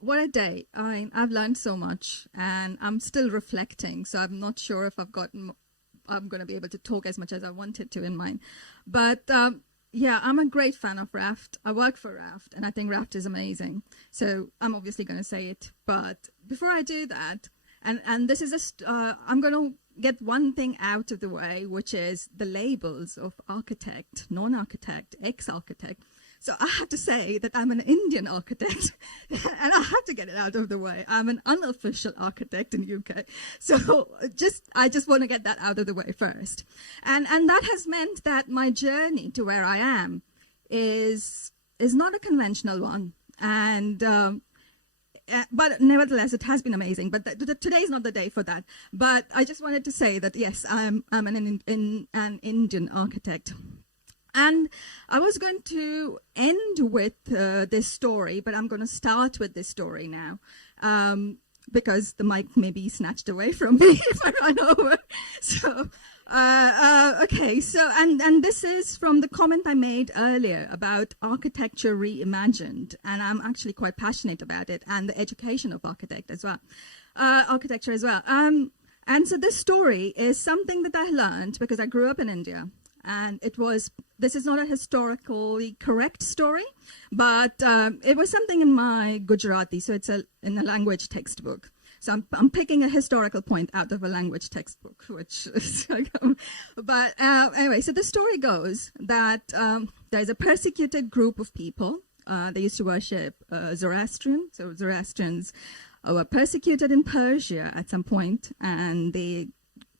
what a day. I've learned so much, and I'm still reflecting, so I'm not sure if I'm going to be able to talk as much as I wanted to in mine. But yeah, I'm a great fan of Raft. I work for Raft, and I think Raft is amazing. So I'm obviously going to say it. But before I do that, and this is I'm going to get one thing out of the way, which is the labels of architect, non-architect, ex-architect. So I have to say that I'm an Indian architect, and I have to get it out of the way. I'm an unofficial architect in the UK. So I just want to get that out of the way first. And that has meant that my journey to where I am is not a conventional one. And but nevertheless, it has been amazing. But today is not the day for that. But I just wanted to say that, yes, I'm an Indian architect. And I was going to end with this story, but I'm going to start with this story now, because the mic may be snatched away from me if I run over. So, okay, so, and this is from the comment I made earlier about architecture reimagined, and I'm actually quite passionate about it, and the education of architecture as well. And so this story is something that I learned because I grew up in India. And this is not a historically correct story, but it was something in my Gujarati, so it's in a language textbook. So I'm picking a historical point out of a language textbook, which is but anyway, so the story goes that there's a persecuted group of people. They used to worship Zoroastrian, so Zoroastrians were persecuted in Persia at some point, and they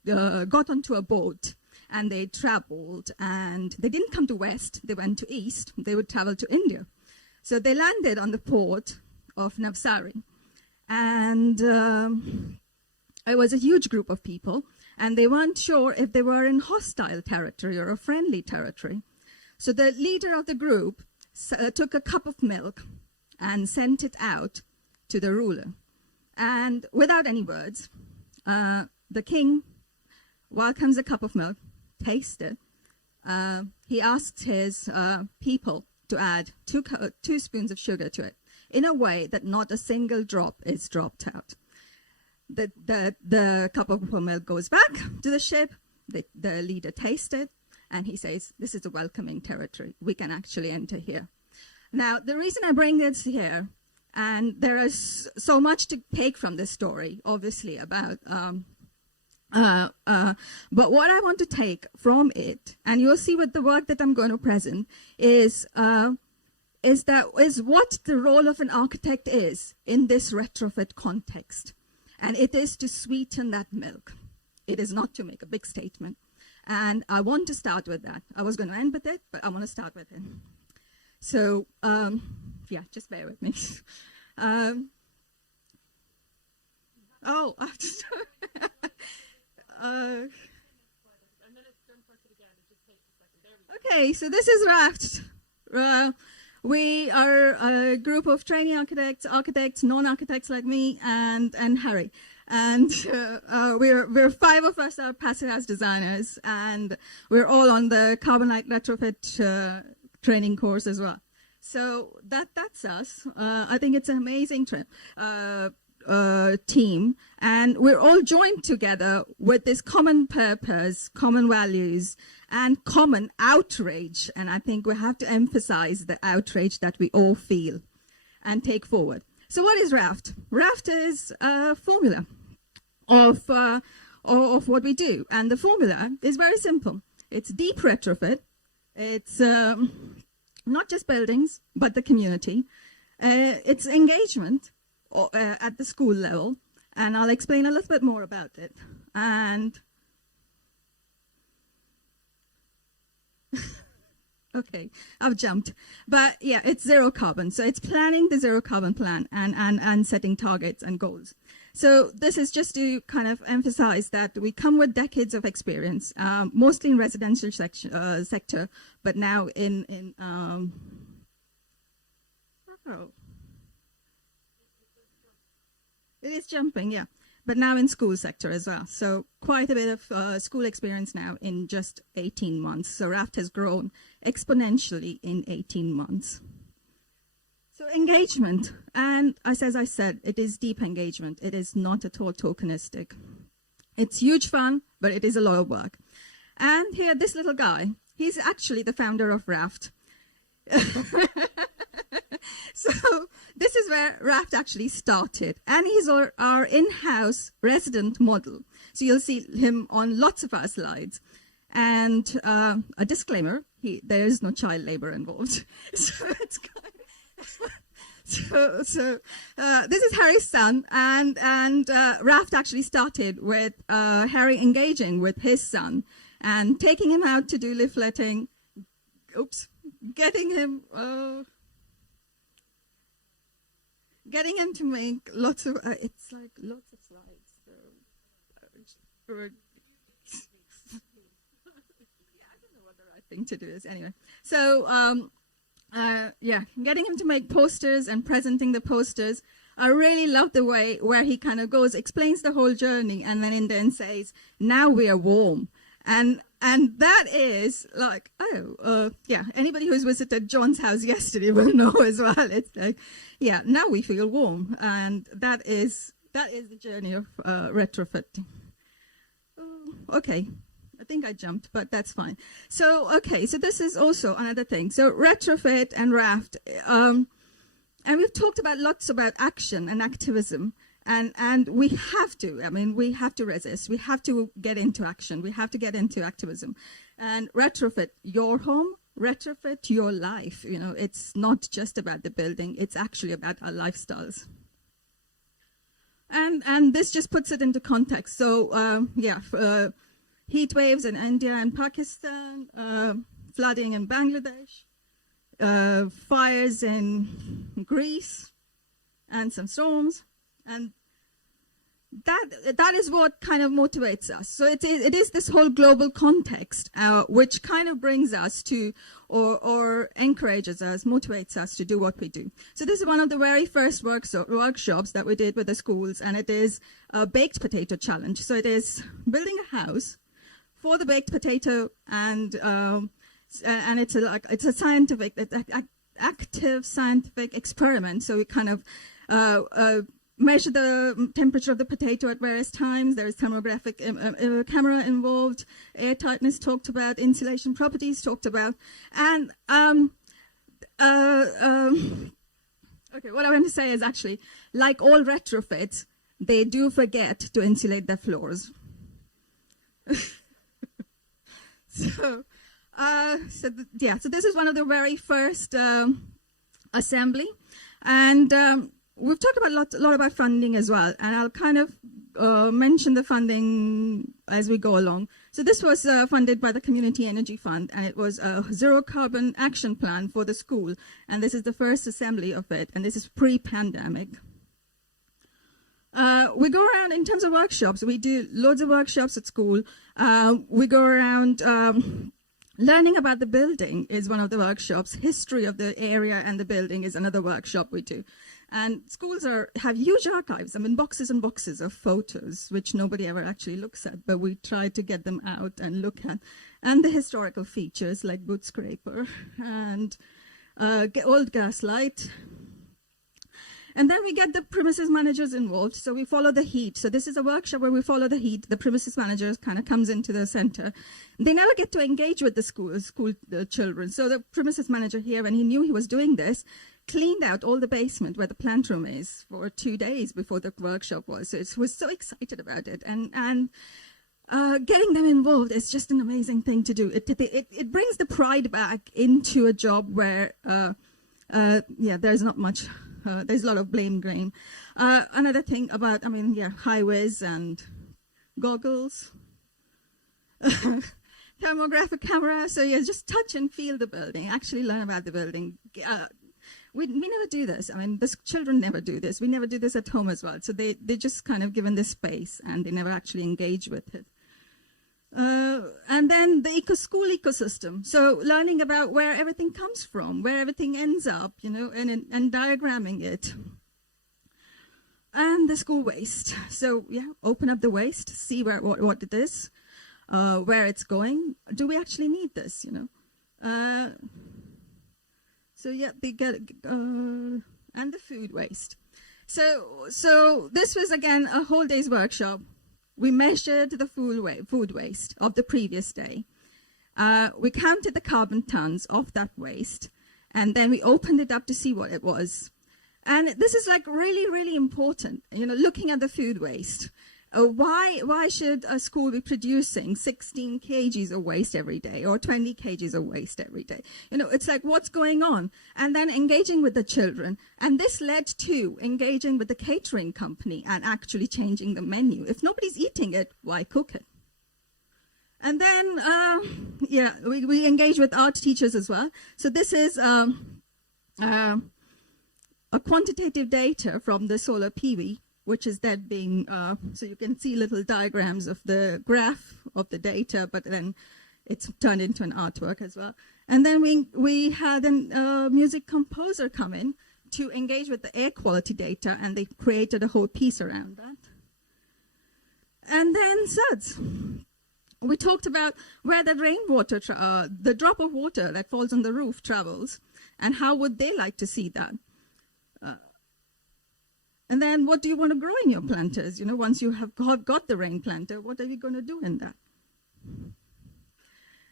got onto a boat. And they traveled, and they didn't come to West, they went to East. They would travel to India. So they landed on the port of Navsari. And it was a huge group of people, and they weren't sure if they were in hostile territory or a friendly territory. So the leader of the group took a cup of milk and sent it out to the ruler. And without any words, the king welcomes a cup of milk, tastes it. He asks his people to add 2 spoons of sugar to it in a way that not a single drop is dropped out. The cup of milk goes back to the ship. The leader tastes it, and he says, this is a welcoming territory. We can actually enter here. Now, the reason I bring this here, and there is so much to take from this story, obviously, about but what I want to take from it, and you'll see with the work that I'm going to present, is what the role of an architect is in this retrofit context. And it is to sweeten that milk. It is not to make a big statement. And I want to start with that. I was going to end with it, but I want to start with it. So, yeah, just bear with me. Oh, I have to start. Okay, so this is Raft. We are a group of trainee architects, non-architects like me, and Harry. And we're 5 of us are passivhaus designers, and we're all on the Carbonite Retrofit training course as well. So that's us. I think it's an amazing team, and we're all joined together with this common purpose, common values, and common outrage. And I think we have to emphasize the outrage that we all feel and take forward. So what is Raft? Raft is a formula of what we do, and the formula is very simple. It's deep retrofit. It's not just buildings, but the community. It's engagement at the school level, and I'll explain a little bit more about it. And okay, I've jumped. But yeah, it's zero carbon. So it's planning the zero carbon plan and setting targets and goals. So this is just to kind of emphasize that we come with decades of experience, mostly in residential sector, but now in it is jumping, yeah. But now in school sector as well. So quite a bit of school experience now in just 18 months. So Raft has grown exponentially in 18 months. So engagement, and as I said, it is deep engagement. It is not at all tokenistic. It's huge fun, but it is a lot of work. And here, this little guy, he's actually the founder of Raft. So this is where Raft actually started, and he's our in-house resident model. So you'll see him on lots of our slides. And a disclaimer, there is no child labor involved. So it's kind of this is Harry's son, and Raft actually started with Harry engaging with his son and taking him out to do leafleting. Getting him to make lots of it's like lots of slides. I don't know what the right thing to do is anyway. So getting him to make posters and presenting the posters. I really love the way where he kind of explains the whole journey, and then in the end says, "Now we are warm." And that is like, anybody who's visited John's house yesterday will know as well. It's like, yeah, now we feel warm, and that is the journey of retrofit. Okay, I think I jumped, but that's fine. So this is also another thing. So retrofit and Raft, and we've talked about lots about action and activism. And we have to, we have to resist. We have to get into action. We have to get into activism. And retrofit your home, retrofit your life. It's not just about the building. It's actually about our lifestyles. And this just puts it into context. So, heat waves in India and Pakistan, flooding in Bangladesh, fires in Greece, and some storms. And that is what kind of motivates us. So it is this whole global context which kind of brings us to, or encourages us, motivates us to do what we do. So this is one of the very first workshops that we did with the schools, and it is a baked potato challenge. So it is building a house for the baked potato, and it's a scientific, active scientific experiment. So we kind of measure the temperature of the potato at various times. There is thermographic camera involved. Air tightness talked about. Insulation properties talked about. And what I want to say is actually, like all retrofits, they do forget to insulate their floors. So this is one of the very first assembly, and we've talked about a lot about funding as well, and I'll kind of mention the funding as we go along. So this was funded by the Community Energy Fund, and it was a zero carbon action plan for the school, and this is the first assembly of it, and this is pre-pandemic. We go around in terms of workshops. We do loads of workshops at school. We go around learning about the building is one of the workshops. History of the area and the building is another workshop we do. And schools have huge archives. Boxes and boxes of photos, which nobody ever actually looks at, but we try to get them out and look at. And the historical features like boot scraper and old gas light. And then we get the premises managers involved. So we follow the heat. So this is a workshop where we follow the heat. The premises manager kind of comes into the center. They never get to engage with the school children. So the premises manager here, when he knew he was doing this, cleaned out all the basement where the plant room is for 2 days before the workshop was. So it was so excited about it. And getting them involved is just an amazing thing to do. It brings the pride back into a job where, there's not much... there's a lot of blame game. Another thing about, highways and goggles, thermographic camera. So just touch and feel the building, actually learn about the building. We never do this. The children never do this. We never do this at home as well. So they just kind of given this space and they never actually engage with it. And then the school ecosystem. So learning about where everything comes from, where everything ends up, and diagramming it. And the school waste. So open up the waste, see what it is, where it's going. Do we actually need this? So yeah, they get, and the food waste. So this was again a whole day's workshop. We measured the food waste of the previous day. We counted the carbon tons of that waste, and then we opened it up to see what it was. And this is like really, really important, looking at the food waste. Why should a school be producing 16 kgs of waste every day or 20 kgs of waste every day? It's like, what's going on? And then engaging with the children. And this led to engaging with the catering company and actually changing the menu. If nobody's eating it, why cook it? And then, we engage with art teachers as well. So this is a quantitative data from the solar PV, which is that being, so you can see little diagrams of the graph of the data, but then it's turned into an artwork as well. And then we had a music composer come in to engage with the air quality data, and they created a whole piece around that. And then suds. We talked about where the rainwater, the drop of water that falls on the roof travels, and how would they like to see that. And then what do you want to grow in your planters? Once you have got the rain planter, what are you going to do in that?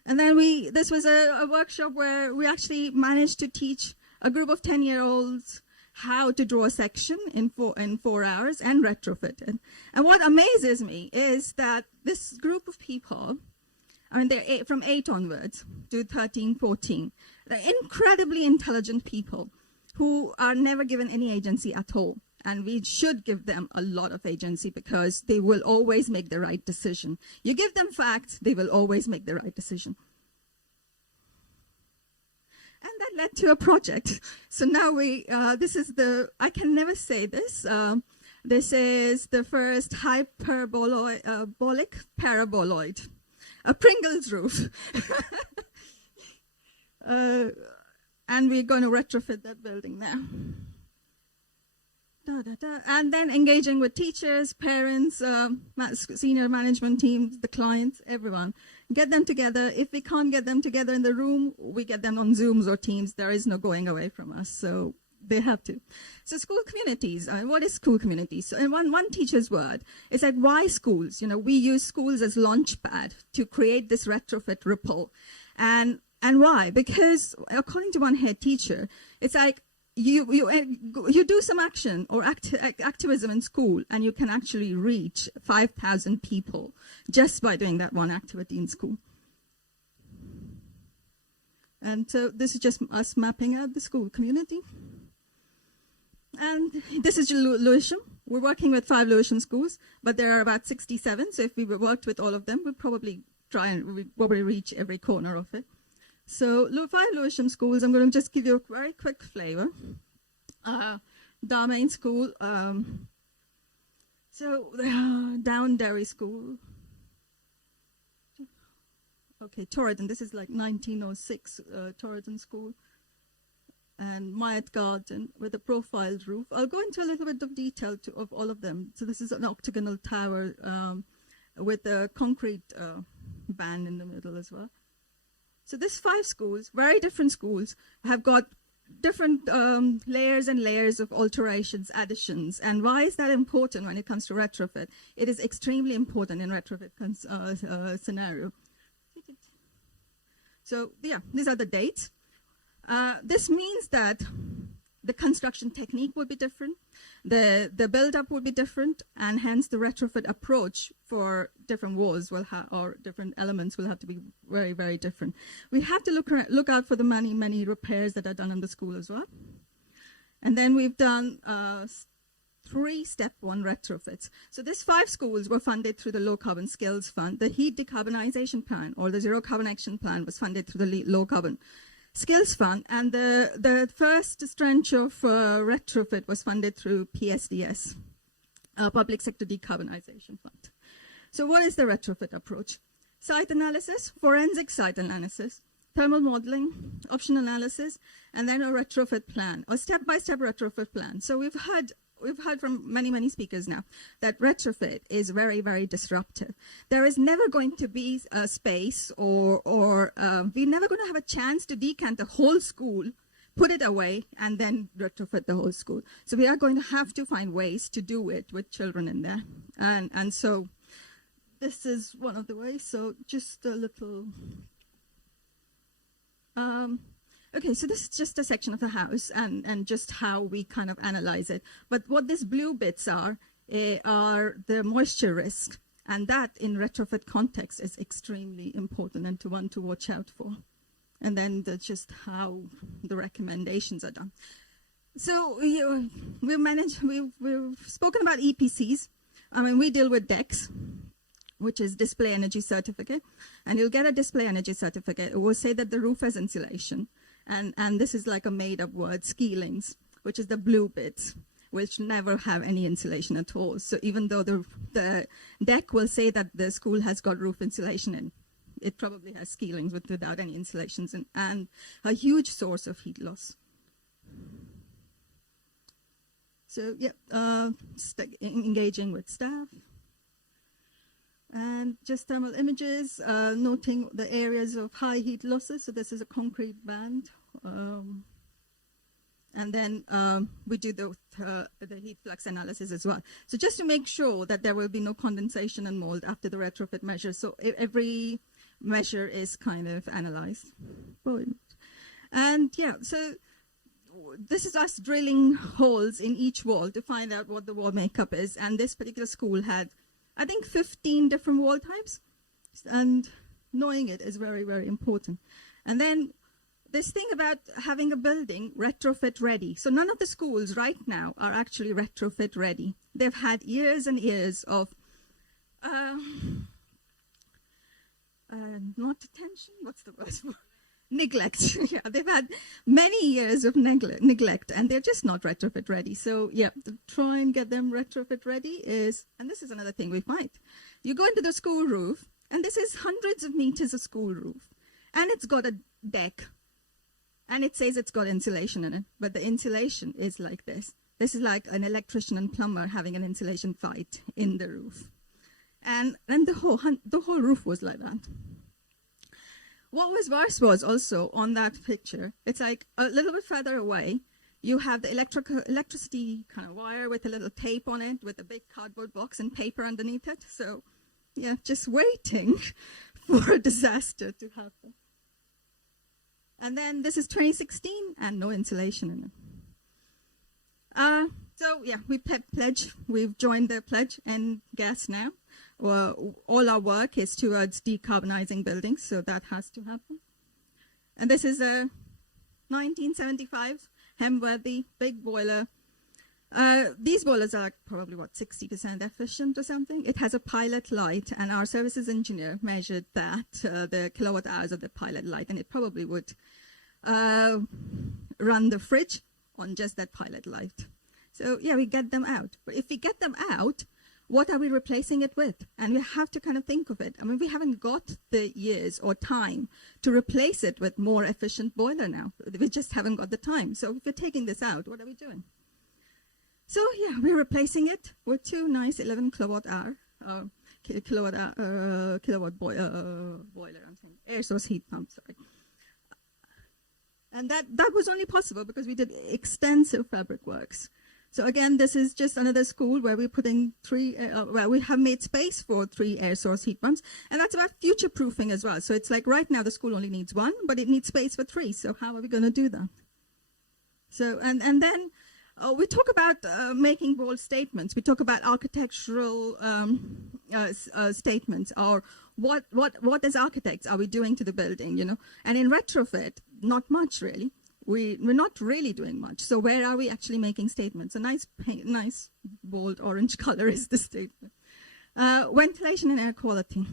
And then this was a workshop where we actually managed to teach a group of 10-year-olds how to draw a section in 4 hours and retrofit it. And what amazes me is that this group of people, they're from 8 onwards to 13, 14. They're incredibly intelligent people who are never given any agency at all. And we should give them a lot of agency because they will always make the right decision. You give them facts, they will always make the right decision. And that led to a project. So now I can never say this. This is the first hyperbolic paraboloid, a Pringles roof. And we're going to retrofit that building now. And then engaging with teachers, parents, senior management teams, the clients, everyone. Get them together. If we can't get them together in the room, we get them on Zooms or Teams. There is no going away from us, so they have to. So school communities. What is school communities? So in one teacher's word, it's like, why schools? We use schools as launchpad to create this retrofit ripple. And why? Because according to one head teacher, it's like, you do some action or activism in school, and you can actually reach 5,000 people just by doing that one activity in school. And so this is just us mapping out the school community. And this is Lewisham. We're working with 5 Lewisham schools, but there are about 67. So if we worked with all of them, we'd probably reach every corner of it. So 5 Lewisham schools, I'm going to just give you a very quick flavor. Darmain School, Downderry School. Okay, Torridon, this is like 1906 Torridon School. And Myatt Garden with a profiled roof. I'll go into a little bit of detail of all of them. So this is an octagonal tower with a concrete band in the middle as well. So these 5 schools, very different schools, have got different layers and layers of alterations, additions. And why is that important when it comes to retrofit? It is extremely important in retrofit scenario. So yeah, these are the dates. This means that the construction technique will be different, the build-up will be different, and hence the retrofit approach for different walls or different elements will have to be very, very different. We have to look out for the many, many repairs that are done in the school as well. And then we've done 3 step 1 retrofits. So these 5 schools were funded through the Low Carbon Skills Fund. The Heat Decarbonisation Plan or the Zero Carbon Action Plan was funded through the Low Carbon Skills Fund, and the first tranche of retrofit was funded through PSDS, Public Sector Decarbonisation Fund. So what is the retrofit approach? Site analysis, forensic site analysis, thermal modelling, option analysis, and then a retrofit plan, or step-by-step retrofit plan. So we've heard from many, many speakers now that retrofit is very, very disruptive. There is never going to be a space or we're never going to have a chance to decant the whole school put it away, and then retrofit the whole school. So we are going to have to find ways to do it with children in there. And so this is one of the ways. So just a little... okay, so this is just a section of the house and just how we kind of analyze it. But what these blue bits are the moisture risk. And that in retrofit context is extremely important and one to watch out for. And then just how the recommendations are done. So we've spoken about EPCs. I mean, we deal with DECs, which is display energy certificate. And you'll get a display energy certificate. It will say that the roof has insulation. And this is like a made-up word, skeelings, which is the blue bits, which never have any insulation at all. So even though the deck will say that the school has got roof insulation in, it probably has skeelings without any insulations and a huge source of heat loss. So yeah, engaging with staff. And just thermal images, noting the areas of high heat losses. So this is a concrete band. And then we do the heat flux analysis as well. So just to make sure that there will be no condensation and mold after the retrofit measure. So every measure is kind of analyzed. And yeah, so this is us drilling holes in each wall to find out what the wall makeup is. And this particular school had, I think, 15 different wall types. And knowing it is very, very important. And then this thing about having a building retrofit ready. So none of the schools right now are actually retrofit ready. They've had years and years of not attention, what's the word for? Neglect. Yeah, they've had many years of neglect, and they're just not retrofit ready. So yeah, to try and get them retrofit ready is, and this is another thing we find. You go into the school roof, and this is hundreds of meters of school roof, and it's got a deck. And it says it's got insulation in it, but the insulation is like this. This is like an electrician and plumber having an insulation fight in the roof. And the whole roof was like that. What was worse was also on that picture, it's like a little bit further away, you have the electricity kind of wire with a little tape on it, with a big cardboard box and paper underneath it. So yeah, just waiting for a disaster to happen. And then this is 2016, and no insulation in it. So yeah, we pledge. We've joined the pledge and gas now. All our work is towards decarbonising buildings, so that has to happen. And this is a 1975 Hemworthy big boiler. These boilers are probably, 60% efficient or something. It has a pilot light, and our services engineer measured that, the kilowatt hours of the pilot light, and it probably would run the fridge on just that pilot light. So yeah, we get them out. But if we get them out, what are we replacing it with? And we have to kind of think of it. I mean, we haven't got the years or time to replace it with more efficient boiler now. We just haven't got the time. So if we're taking this out, what are we doing? So yeah, we're replacing it with two nice 11 kilowatt boiler. I'm saying air source heat pump. Sorry. And that was only possible because we did extensive fabric works. So again, this is just another school where we're putting where we have made space for 3 air source heat pumps, and that's about future proofing as well. So it's like right now the school only needs 1, but it needs space for 3. So how are we going to do that? So and then. We talk about making bold statements. We talk about architectural statements, or what as architects are we doing to the building, you know? And in retrofit, not much really. We're not really doing much. So where are we actually making statements? A nice bold orange color is the statement. Ventilation and air quality.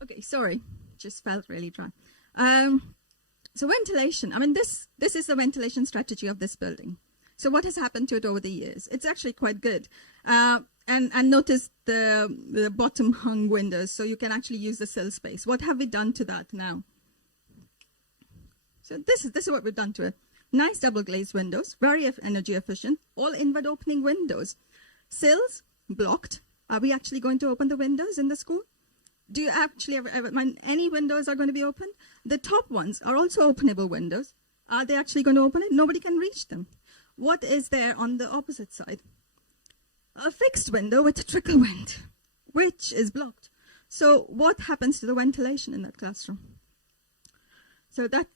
Okay, sorry, just felt really dry. So ventilation, I mean, this is the ventilation strategy of this building. So what has happened to it over the years? It's actually quite good. And notice the bottom hung windows, so you can actually use the sill space. What have we done to that now? So this is what we've done to it. Nice double glazed windows, very energy efficient, all inward opening windows. Sills, blocked. Are we actually going to open the windows in the school? Do you actually ever mind any windows are going to be opened? The top ones are also openable windows. Are they actually going to open it? Nobody can reach them. What is there on the opposite side? A fixed window with a trickle wind, which is blocked. So what happens to the ventilation in that classroom? So that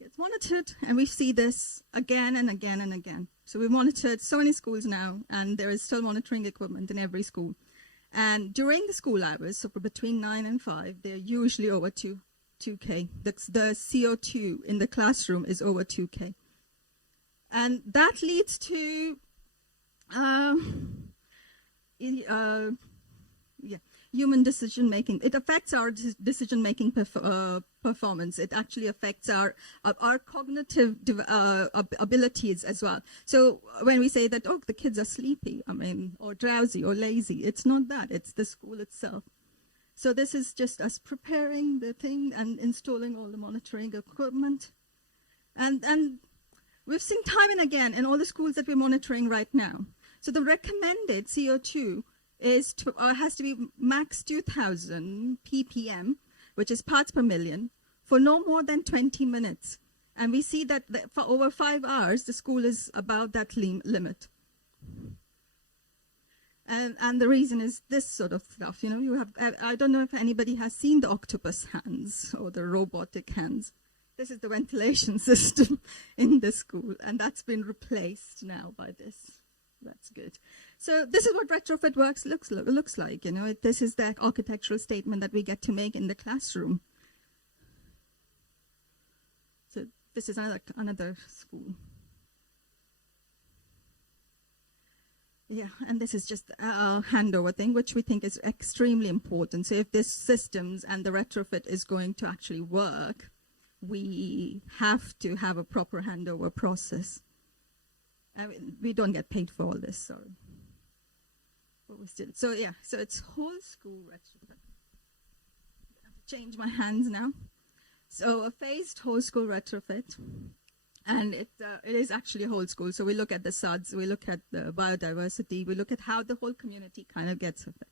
gets monitored, and we see this again and again and again. So we've monitored so many schools now, and there is still monitoring equipment in every school. And during the school hours, so for between 9 and 5, they're usually over 2K. The CO2 in the classroom is over 2K. And that leads to human decision-making. It affects our decision-making performance. It actually affects our cognitive abilities as well. So when we say that, oh, the kids are sleepy, or drowsy or lazy, it's not that. It's the school itself. So this is just us preparing the thing and installing all the monitoring equipment. And we've seen time and again in all the schools that we're monitoring right now. So the recommended CO2 has to be max 2,000 ppm, which is parts per million, for no more than 20 minutes. And we see that for over 5 hours, the school is above that limit. And the reason is this sort of stuff. You have, I don't know if anybody has seen the octopus hands or the robotic hands. This is the ventilation system in the school, and that's been replaced now by this. That's good. So this is what retrofit works looks like. This is the architectural statement that we get to make in the classroom. So this is another school. Yeah, and this is just a handover thing, which we think is extremely important. So if this systems and the retrofit is going to actually work, we have to have a proper handover process. We don't get paid for all this, sorry. But we still, so yeah, so it's whole school retrofit. I have to change my hands now. So a phased whole school retrofit. And it is actually a whole school. So we look at the SUDs, we look at the biodiversity, we look at how the whole community kind of gets affected.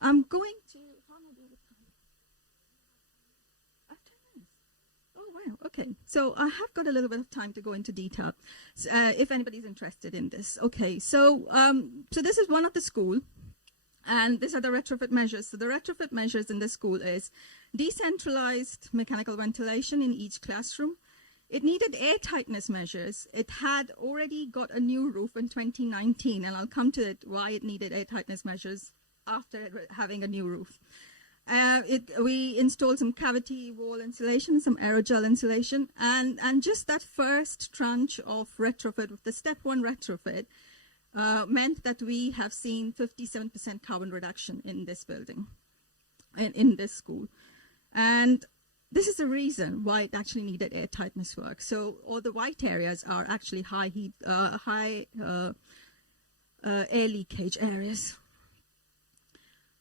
I'm going to, how am I doing with time? I have 10 minutes. Oh, wow, okay. So I have got a little bit of time to go into detail, if anybody's interested in this. Okay, so this is one of the school, and these are the retrofit measures. So the retrofit measures in the school is decentralized mechanical ventilation in each classroom. It needed air tightness measures. It had already got a new roof in 2019, and I'll come to it why it needed air tightness measures after having a new roof. We installed some cavity wall insulation, some aerogel insulation, and just that first tranche of retrofit, the step 1 retrofit, meant that we have seen 57% carbon reduction in this building, in this school. And this is the reason why it actually needed air tightness work. So all the white areas are actually high heat, air leakage areas.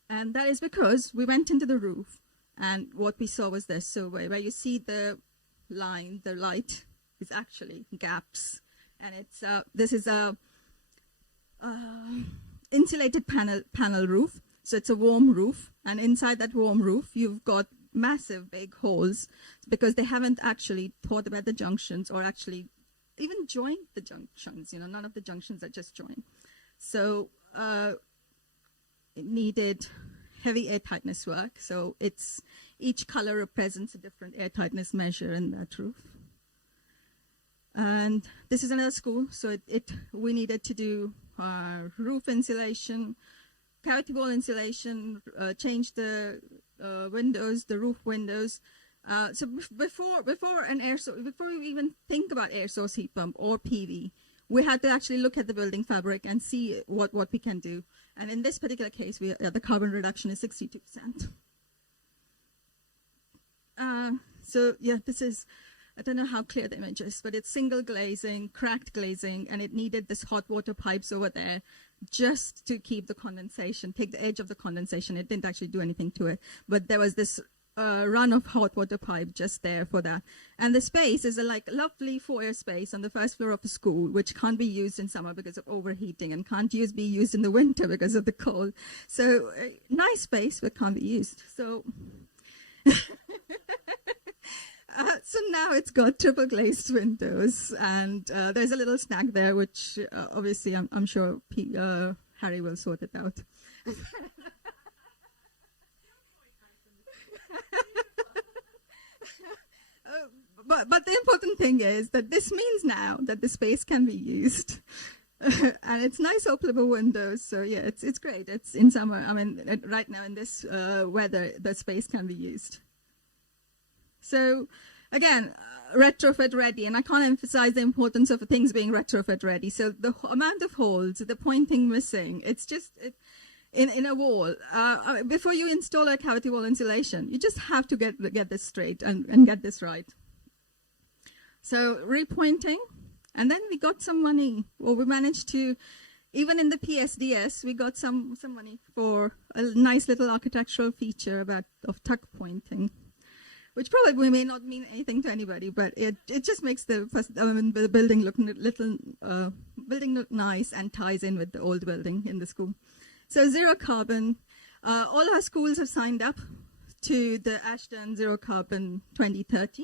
And that is because we went into the roof, and what we saw was this. So where you see the line, the light is actually gaps. And it's this is a insulated panel roof. So it's a warm roof. And inside that warm roof, you've got massive big holes because they haven't actually thought about the junctions or actually even joined the junctions. None of the junctions are just joined. So it needed heavy air tightness work. So each color represents a different air tightness measure in that roof. And this is another school. So we needed to do roof insulation, cavity wall insulation, change the windows, the roof windows. So before we even think about air source heat pump or PV, we had to actually look at the building fabric and see what we can do. And in this particular case, the carbon reduction is 62%. So yeah, this is, I don't know how clear the image is, but it's single glazing, cracked glazing, and it needed this hot water pipes over there just to keep the condensation, take the edge of the condensation. It didn't actually do anything to it, but there was this run of hot water pipe just there for that. And the space is a lovely foyer space on the first floor of a school, which can't be used in summer because of overheating and can't be used in the winter because of the cold. So nice space, but can't be used. So, so now it's got triple glazed windows, and there's a little snack there, which obviously I'm sure Harry will sort it out. But the important thing is that this means now that the space can be used. And it's nice openable windows, so yeah, it's great. It's in summer. I mean, right now in this weather, the space can be used. So again, retrofit ready, and I can't emphasize the importance of things being retrofit ready. So the amount of holes, the pointing missing, it's just in a wall. Before you install a cavity wall insulation, you just have to get this straight and get this right. So repointing, and then we got some money. Well, we managed to, even in the PSDS, we got some money for a nice little architectural feature of tuck pointing, which probably may not mean anything to anybody, but it just makes the building look nice and ties in with the old building in the school. So zero carbon. All our schools have signed up to the Ashton Zero Carbon 2030.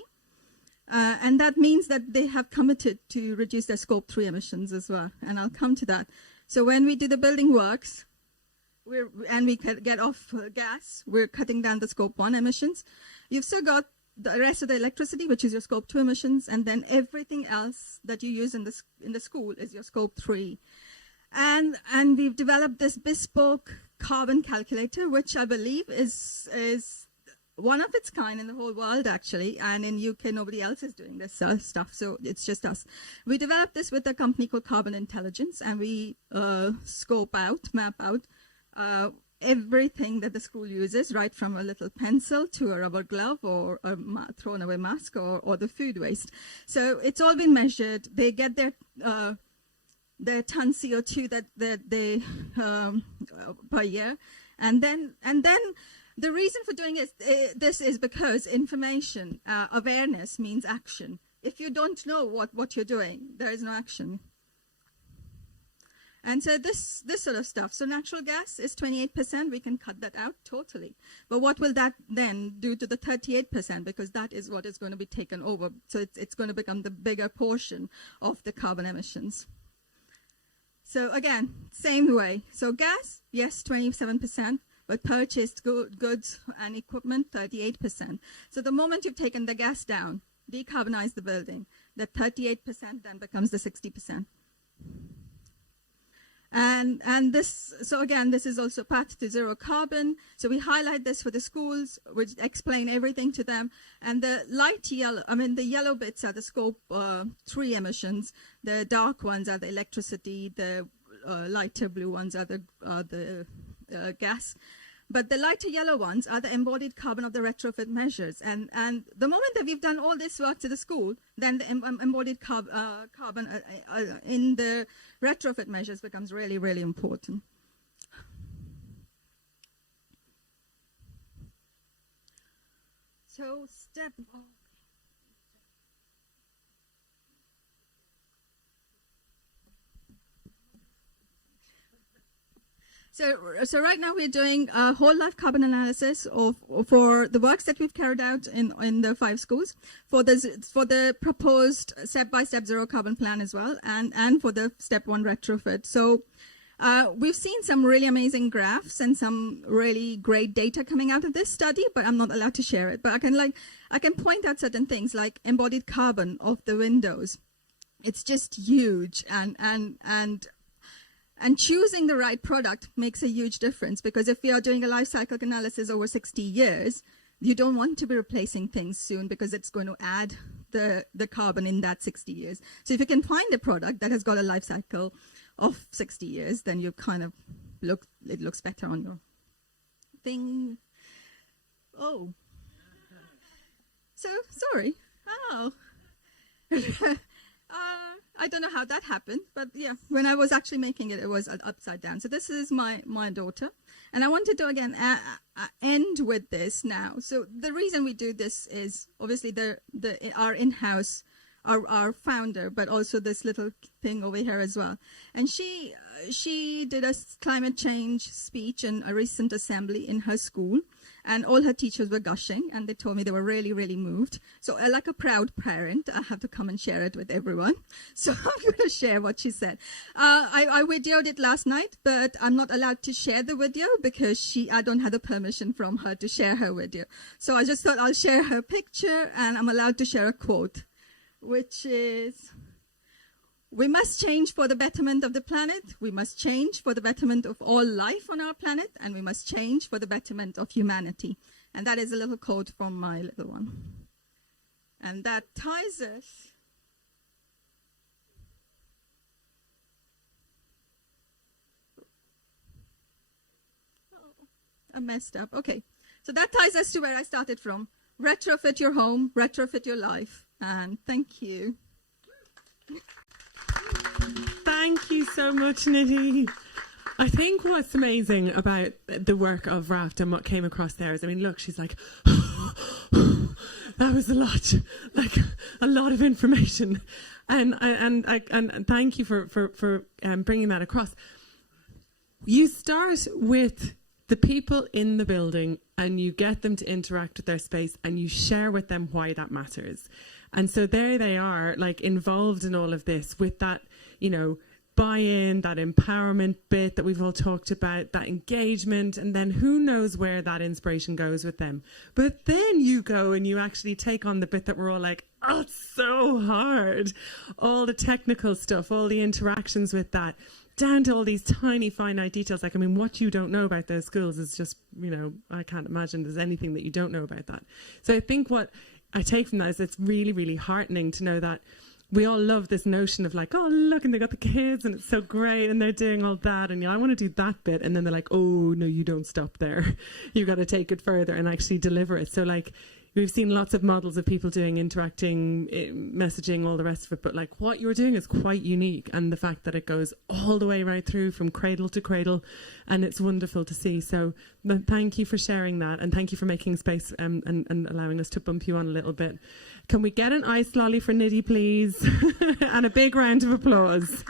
And that means that they have committed to reduce their Scope 3 emissions as well. And I'll come to that. So when we do the building works, and we get off gas, we're cutting down the Scope 1 emissions. You've still got the rest of the electricity, which is your Scope 2 emissions, and then everything else that you use in the school is your Scope 3. And we've developed this bespoke carbon calculator, which I believe is one of its kind in the whole world, actually. And in UK, nobody else is doing this stuff, so it's just us. We developed this with a company called Carbon Intelligence, and we map out everything that the school uses, right from a little pencil to a rubber glove or a thrown away mask or the food waste. So it's all been measured. They get their ton CO2 that they per year, and then the reason for doing this is because information awareness means action. If you don't know what you're doing, there is no action. And so this sort of stuff. So natural gas is 28%. We can cut that out totally. But what will that then do to the 38%? Because that is what is going to be taken over. So it's going to become the bigger portion of the carbon emissions. So again, same way. So gas, yes, 27%. But purchased goods and equipment, 38%. So the moment you've taken the gas down, decarbonize the building, the 38% then becomes the 60%. And this, so again, this is also path to zero carbon. So we highlight this for the schools, which explain everything to them. And the light yellow, the yellow bits are the Scope 3 emissions. The dark ones are the electricity. The lighter blue ones are the gas. But the lighter yellow ones are the embodied carbon of the retrofit measures. And the moment that we've done all this work to the school, then the embodied carbon in the retrofit measures becomes really, really important. So So right now we're doing a whole life carbon analysis for the works that we've carried out in the 5 schools, for the proposed step-by-step zero carbon plan as well, and for the step 1 retrofit. So we've seen some really amazing graphs and some really great data coming out of this study, but I'm not allowed to share it. But I can point out certain things like embodied carbon of the windows. It's just huge, and choosing the right product makes a huge difference, because if we are doing a life cycle analysis over 60 years, you don't want to be replacing things soon because it's going to add the carbon in that 60 years. So if you can find a product that has got a life cycle of 60 years, then you kind of it looks better on your thing. Oh. So, sorry. Oh. I don't know how that happened, but yeah, when I was actually making it, it was upside down. So this is my daughter. And I wanted to, again, end with this now. So the reason we do this is obviously our in-house, our founder, but also this little thing over here as well. And she did a climate change speech in a recent assembly in her school. And all her teachers were gushing, and they told me they were really, really moved. So like a proud parent, I have to come and share it with everyone. So I'm going to share what she said. I videoed it last night, but I'm not allowed to share the video because I don't have the permission from her to share her video. So I just thought I'll share her picture, and I'm allowed to share a quote, which is, "We must change for the betterment of the planet. We must change for the betterment of all life on our planet. And we must change for the betterment of humanity." And that is a little quote from my little one. And that ties us. Oh, I messed up. Okay. So that ties us to where I started from. Retrofit your home, retrofit your life. And thank you. Thank you so much, Nidhi. I think what's amazing about the work of Raft and what came across there is, I mean, look, she's like, that was a lot, like a lot of information. And thank you for bringing that across. You start with the people in the building and you get them to interact with their space and you share with them why that matters. And so there they are, like involved in all of this with that, you know, buy-in, that empowerment bit that we've all talked about, that engagement, and then who knows where that inspiration goes with them. But then you go and you actually take on the bit that we're all like, oh, it's so hard. All the technical stuff, all the interactions with that, down to all these tiny finite details. Like, I mean, what you don't know about those schools is just, you know, I can't imagine there's anything that you don't know about that. So I think what I take from that is it's really, really heartening to know that we all love this notion of like, oh, look, and they got the kids and it's so great and they're doing all that and I want to do that bit. And then they're like, oh, no, you don't stop there. You got to take it further and actually deliver it. So like, we've seen lots of models of people doing interacting, messaging, all the rest of it. But like what you're doing is quite unique. And the fact that it goes all the way right through from cradle to cradle. And it's wonderful to see. So thank you for sharing that. And thank you for making space and allowing us to bump you on a little bit. Can we get an ice lolly for Nidhi, please? And a big round of applause.